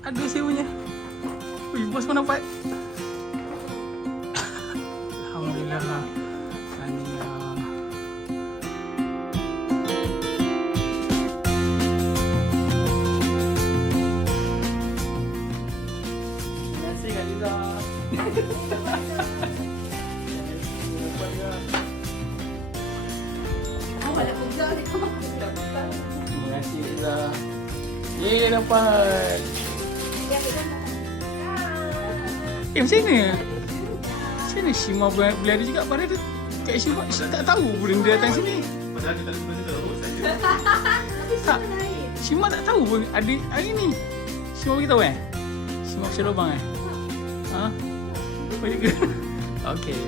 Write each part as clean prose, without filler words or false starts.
Ada sewanya. Wih, bos pun dapat. Alhamdulillah. Tahniah. Terima kasih Kak Liza. Awak nak kerja ni kau nak kerja. Terima kasih Liza. Yeay, dapat. Macam mana? Macam mana Shima boleh ada juga pada dia? Kak Shima tak tahu pun dia datang sini. Padahal dia tak ada benda terus saja. Tak. Shima tak tahu pun ada hari ni. Shima beritahu Shima pasal lubang Ha? Boleh ke? Okey.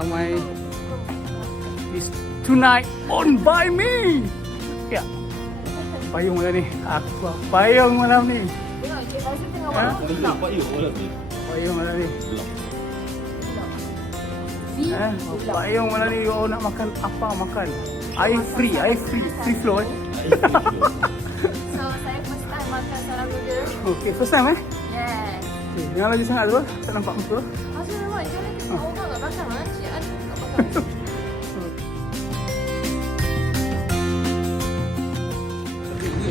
Ramai. Is tonight on by me. Ya. Payung malam ni. Aku payung malam ni. Tengok Cik Fauzi tengah Ha? buat Belum pak you lah tu. Payung malam ni. Belum. Payung malam ni. Oh, nak makan apa makan. Air free flow So saya first time makan sarang burger. Okay, first time Yeah. Okay, jangan lagi sangat tu. Tak nampak muka. Masih memang jangan kita orang kat belakang lah. Cik An kat belakang.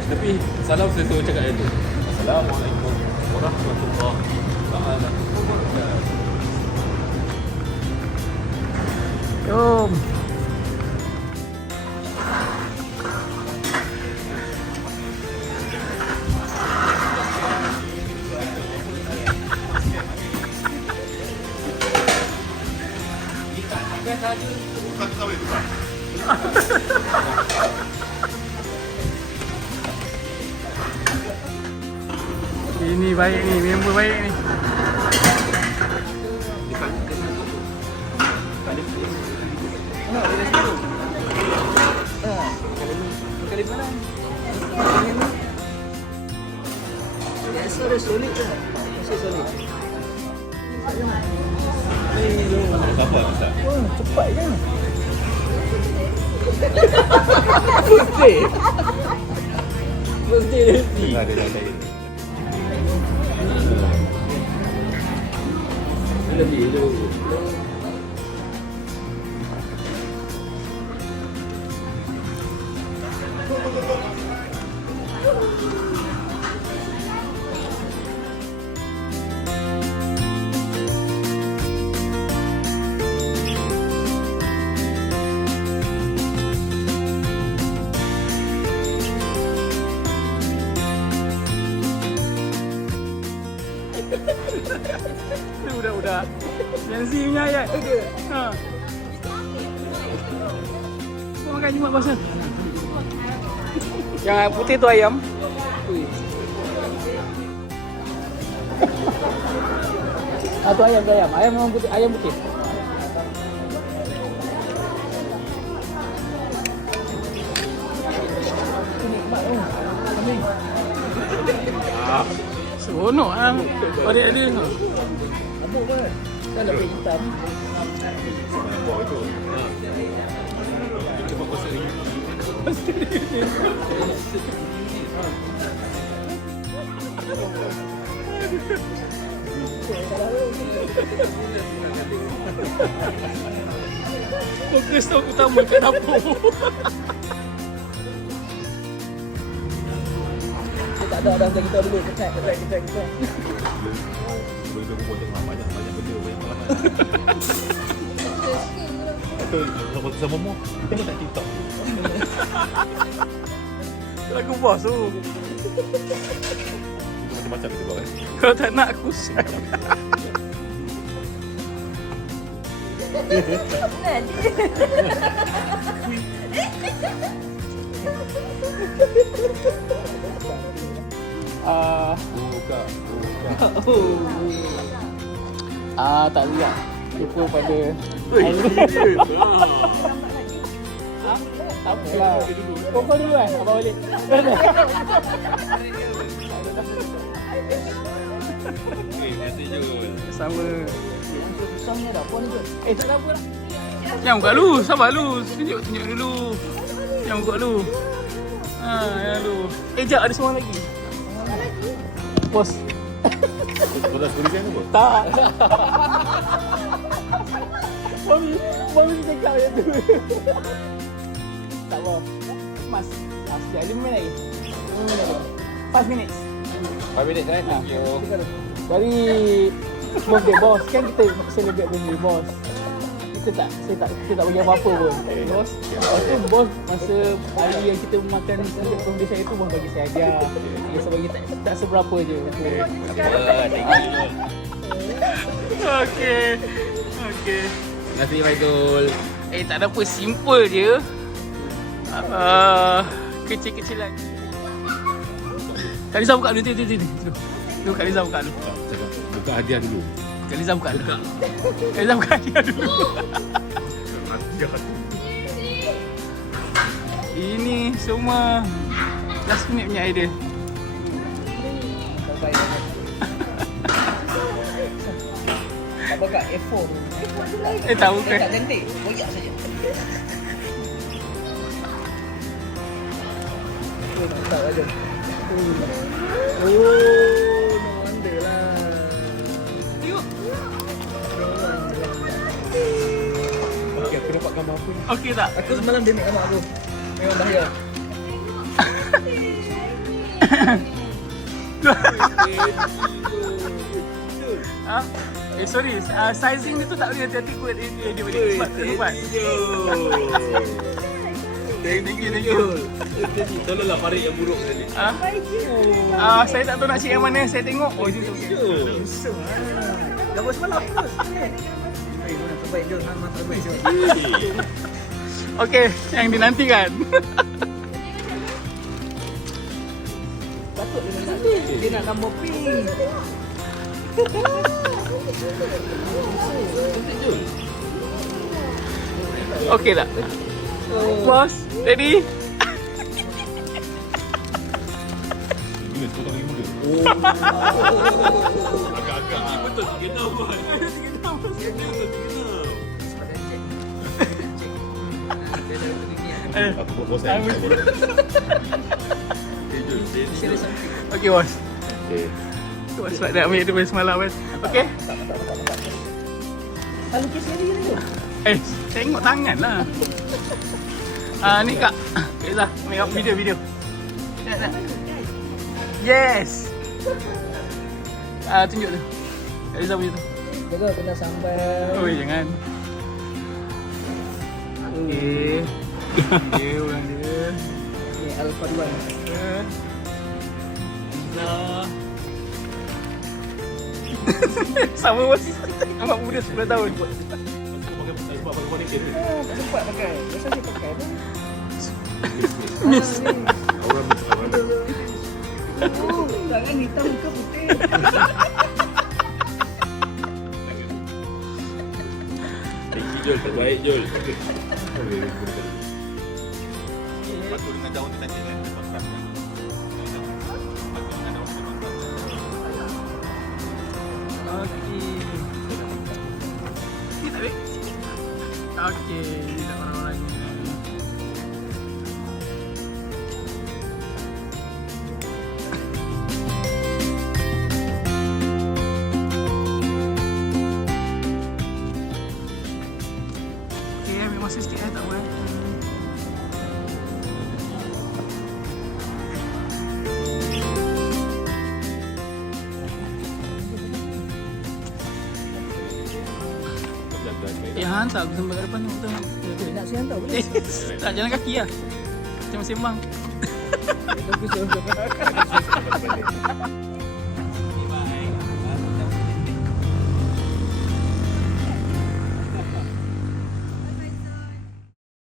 Tapi salam saya tu cakap itu. Assalamualaikum warahmatullahi wabarakatuh. Jom. Ini baik ni, member baik ni. Biasa dia solid je. Masih solid. Sabar Ustaz. Wah, cepat kan? First day. First day dia. Tak ada dah saya. Lebih tu. Budak-budak Gen Z punya ayat. Ha. Kau makan Jumat pasal. Yang putih tu ayam. Tu ayam tu ayam. Ayam memang putih, ayam putih. Seronok ah. Adik-adik tu. Abuk kan? Kan lebih hitam. Nampak itu. Cepat pasal ini. Fokus tu utama kat dapur. Tak ada orang kita dulu. Kecek. Sebelum kita buat tengah banyak benda banyak pengalaman. Itu sama mu. Tengok tak TikTok. Lagu bos tu. Itu macam-macam kita buat kan. Kalau tak nak aku share. Buka. Tak lihat. Lupa pada tak apalah. Kau dulu kan? Abang balik. Terima kasih Jul. Sama. Susahnya dah. Puan ni ke? Tak ada apa lah. Yang buka lu, sabar lu. Tunjuk dulu. Yang buka lu. Yang lu. Jap, ada seorang lagi. Bos. Kau dah story kan apa? Tak. Mami cakap macam tu. Tak apa. Mas. Siap 5 minit lagi. 5 minit. 5 minit kan? Thank you. Dari birthday bos. Kan kita celebrate birthday bos. Kita tak bagi apa-apa pun. Bos. Lepas tu bos masa hari yang kita makan celebrate birthday saya tu bos bagi saya hadiah. Dia sebab tak seberapa je. Thank you. Okey. Terima kasih Michael. Tak ada apa, simple je. Kecil-kecilan. Kak Liza buka dulu, tu Kak Liza buka dulu. Buka hadiah dulu. Kak Liza buka dulu. Kak Liza buka hadiah dulu. Ini semua last minute punya idea. Apa kat A4 tu? Tak bukan. Tak cantik. Koyak saja. Tak ada. No wonder lah. Tengok. Okey, aku dapat gambar apa ni? Okey tak? Aku semalam dia ambil gambar aku. Memang bahaya. Sorry, sizing dia tu tak boleh hati-hati kot. Dia boleh cepat terlupat. Thank you. Tolonglah Farid yang buruk tadi. Saya tak tahu nak cik yang mana. Saya tengok. Oh, itu. Gambar semalam aku. Mana terbaik Jul. Mana terbaik Jul. Okey, yang dinantikan. Patut dia nak. Dia nak gambar pink. Okey tak? Bos, ready? Ini sepotong lagi muda. Agak-agak. Betul, 3 buat. 3 Aku buat bosan. Okey bos. Okay. Bos sebab dia ambil daripada semalam kan. Okey? Lukis sendiri tu. Tengok tangan lah. Ni kak. Baiklah, ambil video. Nak. Yes. Tunjuk tu. Kak Liza punya tu. Jaga kena sambal. Oh, jangan. Okey. Okey, orang dia. Ni Alpha 2. Liza. Sama bos. Amat muda 10 tahun. Sebab pakai foundation ni. Tak sempat pakai. Biasa saya pakai tu. Miss. Orang miss. Tangan hitam ke putih? Thank you Jul, terbaik Jul. Patut dengan daun tu nanti kan. Okey, tidak orang-orang ni. Okey, ambil masa sikit tak apa. Hantar aku sampai ke depan tu. Nak saya hantar boleh? Tak, jalan kaki lah. Macam sembang. Aku suruh